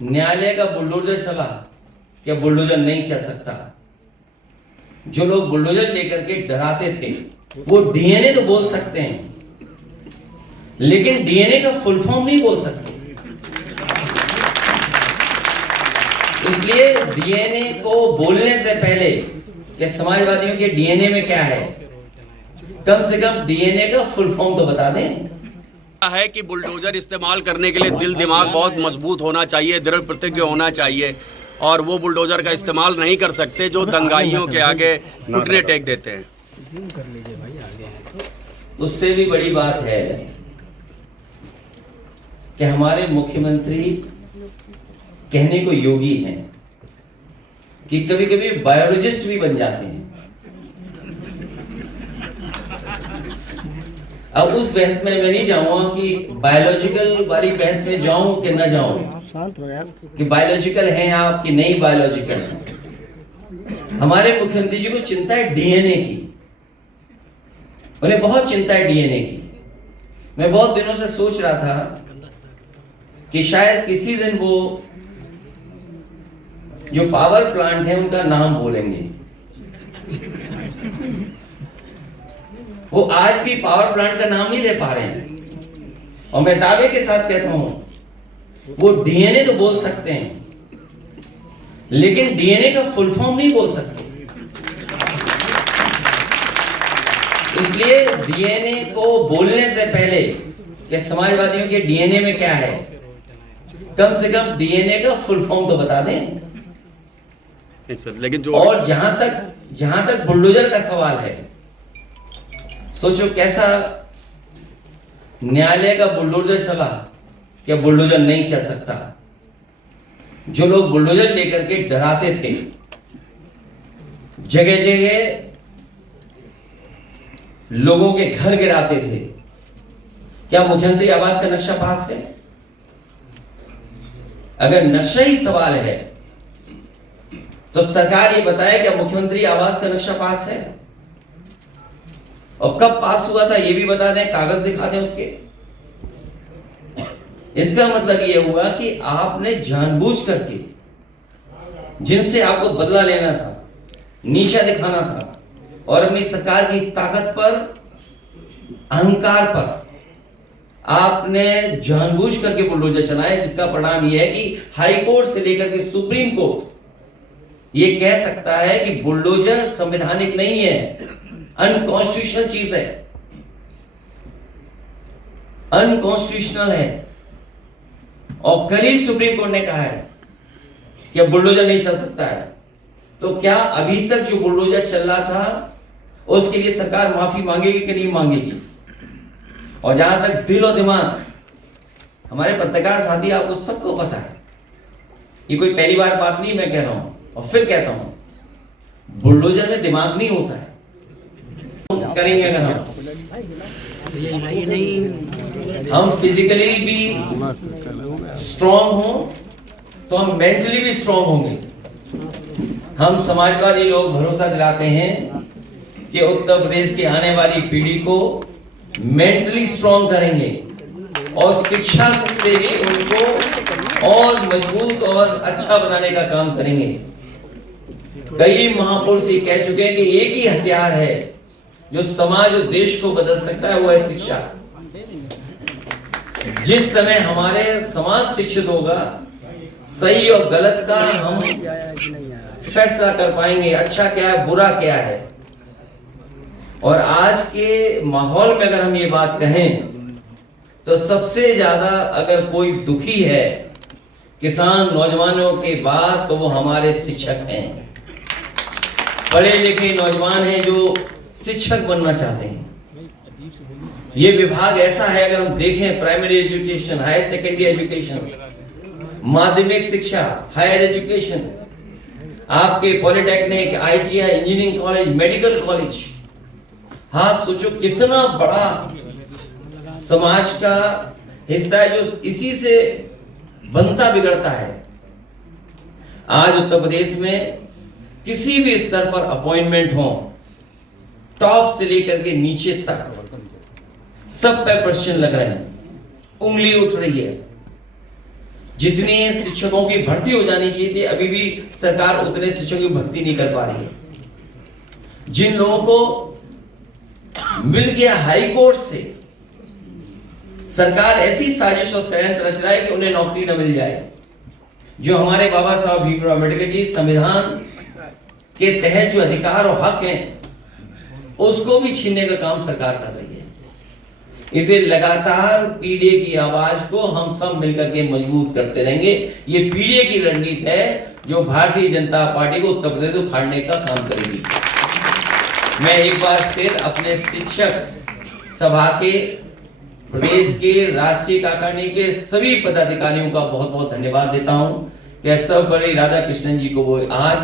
न्यायालय का बुलडोजर चला, क्या बुलडोजर नहीं चल सकता? जो लोग बुलडोजर लेकर के डराते थे वो डीएनए तो बोल सकते हैं, लेकिन डीएनए का फुल फॉर्म नहीं बोल सकते। इसलिए डीएनए को बोलने से पहले कि समाजवादियों के डीएनए में क्या है, कम से कम डीएनए का फुल फॉर्म तो बता दें। है कि बुलडोजर इस्तेमाल करने के लिए दिल दिमाग बहुत मजबूत होना चाहिए, दृढ़ प्रतिज्ञ होना चाहिए, और वो बुलडोजर का इस्तेमाल नहीं कर सकते जो दंगाइयों के आगे घुटने टेक देते हैं। उससे भी बड़ी बात है कि हमारे मुख्यमंत्री कहने को योगी हैं कि कभी कभी बायोलॉजिस्ट भी बन जाते हैं। अब उस बहस में मैं नहीं जाऊंगा कि बायोलॉजिकल वाली बहस में जाऊं कि ना जाऊं, कि बायोलॉजिकल हैं आप कि नहीं बायोलॉजिकल हैं। हमारे मुख्यमंत्री जी को चिंता है डीएनए की, उन्हें बहुत चिंता है डीएनए की। मैं बहुत दिनों से सोच रहा था कि शायद किसी दिन वो जो पावर प्लांट है उनका नाम बोलेंगे। वो आज भी पावर प्लांट का नाम नहीं ले पा रहे हैं, और मैं दावे के साथ कहता हूं वो डीएनए तो बोल सकते हैं, लेकिन डीएनए का फुल फॉर्म नहीं बोल सकते। इसलिए डीएनए को बोलने से पहले कि समाजवादियों के डीएनए में क्या है, कम से कम डीएनए का फुल फॉर्म तो बता दें। लेकिन जो और जहां तक बुलडोजर का सवाल है, सोचो कैसा न्यायालय का बुलडोजर चला, क्या बुलडोजर नहीं चल सकता? जो लोग बुलडोजर लेकर के डराते थे, जगह जगह लोगों के घर गिराते थे, क्या मुख्यमंत्री आवास का नक्शा पास है? अगर नक्शा ही सवाल है तो सरकार ये बताए क्या मुख्यमंत्री आवास का नक्शा पास है, और कब पास हुआ था ये भी बता दें, कागज दिखा दें उसके। इसका मतलब ये हुआ कि आपने जानबूझ करके जिनसे आपको बदला लेना था, नीचा दिखाना था, और अपनी सरकार की ताकत पर, अहंकार पर आपने जानबूझ करके बुलडोजर चलाए, जिसका परिणाम यह है कि हाई कोर्ट से लेकर के सुप्रीम कोर्ट ये कह सकता है कि बुलडोजर संवैधानिक नहीं है, अनकॉन्स्टिट्यूशनल चीज है, अनकॉन्स्टिट्यूशनल है। और कल ही सुप्रीम कोर्ट ने कहा है कि अब बुलडोजर नहीं चल सकता है। तो क्या अभी तक जो बुलडोजर चल रहा था उसके लिए सरकार माफी मांगेगी कि नहीं मांगेगी? और जहां तक दिल और दिमाग, हमारे पत्रकार साथी आपको सबको पता है, ये कोई पहली बार बात नहीं मैं कह रहा हूं, और फिर कहता हूं, बुलडोजर में दिमाग नहीं होता है। करेंगे अगर हम फिजिकली भी स्ट्रांग हो तो हम मेंटली भी स्ट्रांग होंगे। हम समाजवादी लोग भरोसा दिलाते हैं कि उत्तर प्रदेश की आने वाली पीढ़ी को मेंटली स्ट्रांग करेंगे, और शिक्षा से भी उनको और मजबूत और अच्छा बनाने का काम करेंगे। कई महापुरुष ये कह चुके हैं कि एक ही हथियार है जो समाज और देश को बदल सकता है, वो है शिक्षा। जिस समय हमारे समाज शिक्षित होगा, सही और गलत का हम फैसला कर पाएंगे, अच्छा क्या है बुरा क्या है। और आज के माहौल में अगर हम ये बात कहें तो सबसे ज्यादा अगर कोई दुखी है किसान नौजवानों के बाद, तो वो हमारे शिक्षक हैं। पढ़े लिखे नौजवान हैं जो शिक्षक बनना चाहते हैं। ये विभाग ऐसा है, अगर हम देखें primary education, higher secondary education, माध्यमिक शिक्षा, हायर एजुकेशन, आपके polytechnic, ITI, engineering college, medical college, आप सोचो कितना बड़ा समाज का हिस्सा है जो इसी से बनता बिगड़ता है। आज उत्तर प्रदेश में किसी भी स्तर पर अपॉइंटमेंट हो, टॉप से लेकर के नीचे तक सब पे प्रश्न लग रहे हैं, उंगली उठ रही है। जितने शिक्षकों की भर्ती हो जानी चाहिए थी, अभी भी सरकार उतने शिक्षकों की भर्ती नहीं कर पा रही है। जिन लोगों को मिल गया हाई कोर्ट से, सरकार ऐसी साजिश और षड्यंत्र रच रहा है कि उन्हें नौकरी न मिल जाए। जो हमारे बाबा साहब भीमराव अम्बेडकर जी संविधान के तहत जो अधिकार और हक हैं, उसको भी छीनने का काम सरकार कर रही है। इसे लगातार पीडीए की आवाज को हम सब मिलकर के मजबूत करते रहेंगे। ये पीडीए की रणनीति है जो भारतीय जनता पार्टी को उत्तर प्रदेश को उखाड़ने का काम करेगी। मैं एक बार फिर अपने शिक्षक सभा के, प्रदेश के, राष्ट्रीय कार्यकारिणी के सभी पदाधिकारियों का बहुत बहुत धन्यवाद देता हूं कि सर्वपल्ली राधाकृष्णन जी को वो आज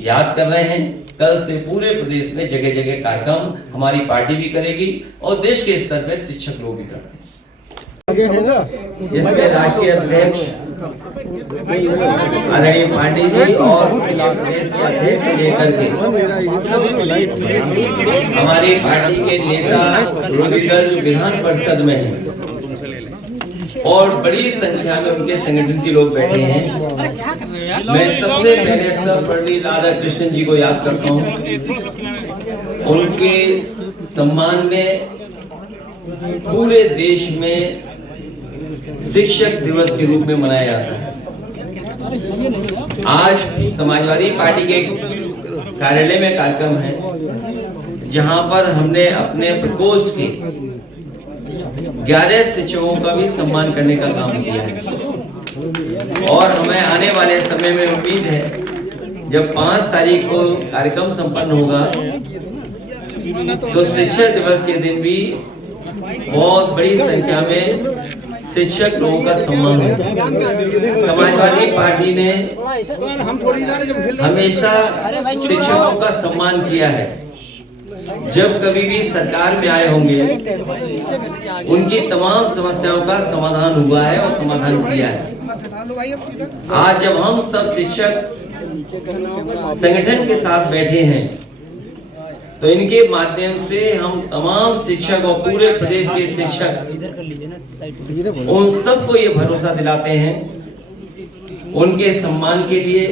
याद कर रहे हैं। कल से पूरे प्रदेश में जगह जगह कार्यक्रम हमारी पार्टी भी करेगी और देश के स्तर पर शिक्षक लोग भी करते हैं, जिसमें राष्ट्रीय अध्यक्ष आदरणीय पांडे जी और प्रदेश के अध्यक्ष से लेकर के हमारी पार्टी के नेता विरोधी दल जो विधान परिषद में हैं और बड़ी संख्या में उनके संगठन के लोग बैठे हैं। मैं सबसे पहले सर्वपल्ली राधाकृष्णन जी को याद करता हूं। उनके सम्मान में पूरे देश में शिक्षक दिवस के रूप में मनाया जाता है। आज समाजवादी पार्टी के कार्यालय में कार्यक्रम है, जहां पर हमने अपने प्रकोष्ठ के 11 शिक्षकों का भी सम्मान करने का काम किया है। और हमें आने वाले समय में उम्मीद है जब 5 तारीख को कार्यक्रम संपन्न होगा तो शिक्षक दिवस के दिन भी बहुत बड़ी संख्या में शिक्षक लोगों का सम्मान होगा। समाजवादी पार्टी ने हमेशा शिक्षकों का सम्मान किया है। जब कभी भी सरकार में आए होंगे उनकी तमाम समस्याओं का समाधान हुआ है और समाधान किया है। आज जब हम सब शिक्षक संगठन के साथ बैठे हैं तो इनके माध्यम से हम तमाम शिक्षक और पूरे प्रदेश के शिक्षक उन सबको ये भरोसा दिलाते हैं उनके सम्मान के लिए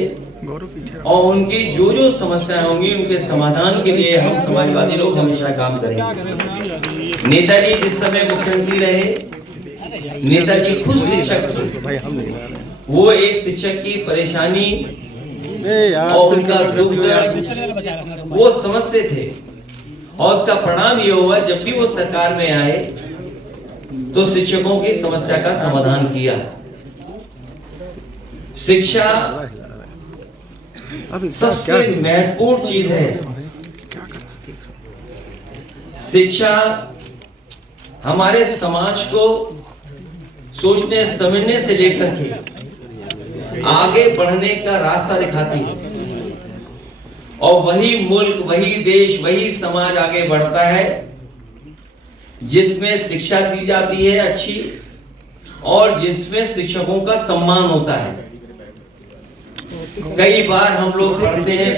और उनकी जो जो समस्याएं होंगी उनके समाधान के लिए हम समाजवादी लोग हमेशा काम करेंगे। नेताजी जिस समय मुख्यमंत्री रहे, नेताजी खुद शिक्षक थे। वो एक शिक्षक की परेशानी और उनका दुख दर्द वो समझते थे और उसका परिणाम ये हुआ जब भी वो सरकार में आए तो शिक्षकों की समस्या का समाधान किया। शिक्षा सबसे महत्वपूर्ण चीज है। शिक्षा हमारे समाज को सोचने समझने से लेकर के आगे बढ़ने का रास्ता दिखाती है और वही मुल्क, वही देश, वही समाज आगे बढ़ता है जिसमें शिक्षा दी जाती है अच्छी और जिसमें शिक्षकों का सम्मान होता है। कई बार हम लोग पढ़ते हैं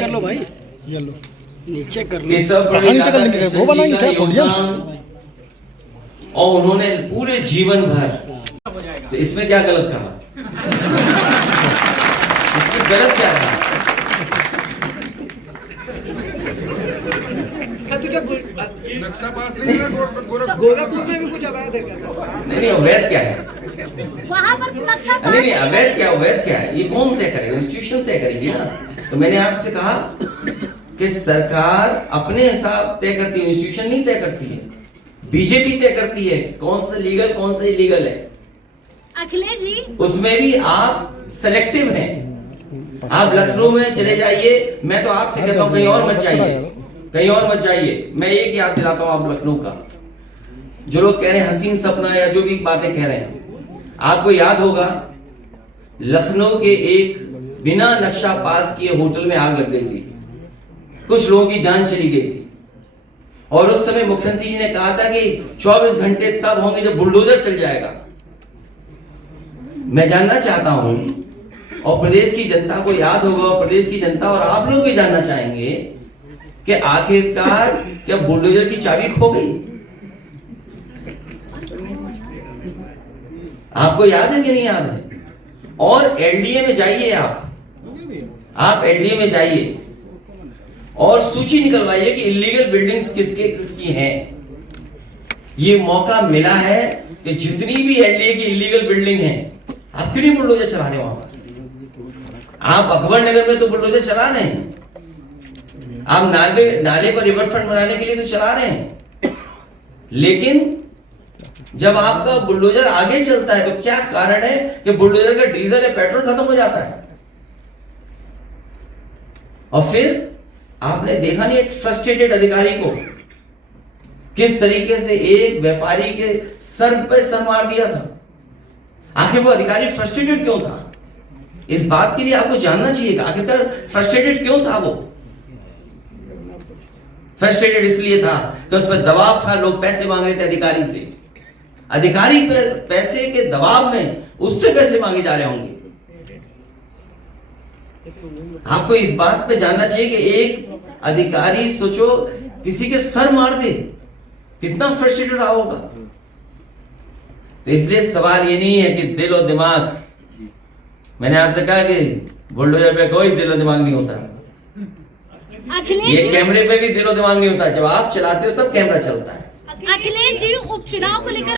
कि सर्वपल्ली राधाकृष्णन जी का योगदान और उन्होंने पूरे जीवन भर, तो इसमें क्या गलत कहा? इसमें गलत क्या था? गोरखपुर में भी कुछ अवैध है क्या? नहीं, अवैध क्या है? वहाँ पर नक्शा नहीं, अवैध क्या, अवैध क्या है? ये कौन तय करेगा? इंस्टीट्यूशन तय करेगी ना। तो मैंने आपसे कहा कि सरकार अपने हिसाब तय करती है, इंस्टीट्यूशन नहीं तय करती है। बीजेपी तय करती है कौन सा लीगल कौन सा इलीगल है। अखिलेश जी, उसमें भी आप सेलेक्टिव हैं। आप लखनऊ में चले जाइए, मैं तो आपसे कहता हूँ कहीं और मत जाइए, कहीं और मत जाइए। मैं एक याद दिलाता हूँ आप लखनऊ का, जो लोग कह रहे हैं हसीन सपना या जो भी बातें कह रहे हैं, आपको याद होगा लखनऊ के एक बिना नक्शा पास किए होटल में आग लग गई थी, कुछ लोगों की जान चली गई थी और उस समय मुख्यमंत्री जी ने कहा था कि 24 घंटे तब होंगे जब बुलडोजर चल जाएगा। मैं जानना चाहता हूं और प्रदेश की जनता को याद होगा और प्रदेश की जनता और आप लोग भी जानना चाहेंगे कि आखिरकार क्या बुलडोजर की चाबी खो गई? आपको याद है कि नहीं याद है? और एलडीए में जाइए, आप एलडीए में जाइए और सूची निकलवाइए कि इलीगल बिल्डिंग्स किसकी हैं। ये मौका मिला है कि जितनी भी एलडीए की इलीगल बिल्डिंग है, आप क्यों नहीं बुलडोजर चला रहे वहां पर? आप अकबर नगर में तो बुलडोजर चला रहे हैं, आप नाले पर रिवर फ्रंट बनाने के लिए तो चला रहे हैं, लेकिन जब आपका बुलडोजर आगे चलता है तो क्या कारण है कि बुलडोजर का डीजल या पेट्रोल खत्म हो जाता है। और फिर आपने देखा नहीं एक फ्रस्ट्रेटेड अधिकारी को किस तरीके से एक व्यापारी के सर पे सर मार दिया था। आखिर वो अधिकारी फ्रस्ट्रेटेड क्यों था? इस बात के लिए आपको जानना चाहिए था आखिरकार फ्रस्ट्रेटेड क्यों था वो। फ्रस्ट्रेटेड इसलिए था कि उस पर दबाव था, लोग पैसे मांग रहे थे अधिकारी से, अधिकारी पैसे के दबाव में उससे पैसे मांगे जा रहे होंगे। आपको इस बात पे जानना चाहिए कि एक अधिकारी सोचो किसी के सर मार दे, कितना फ्रस्ट्रेटेड रहा होगा। तो इसलिए सवाल ये नहीं है कि दिल और दिमाग, मैंने आपसे कहा कि बुलडोजर पे कोई दिल और दिमाग नहीं होता, ये कैमरे पे भी दिल और दिमाग नहीं होता, जब आप चलाते हो तब कैमरा चलता है। अखिलेश जी उपचुनाव को लेकर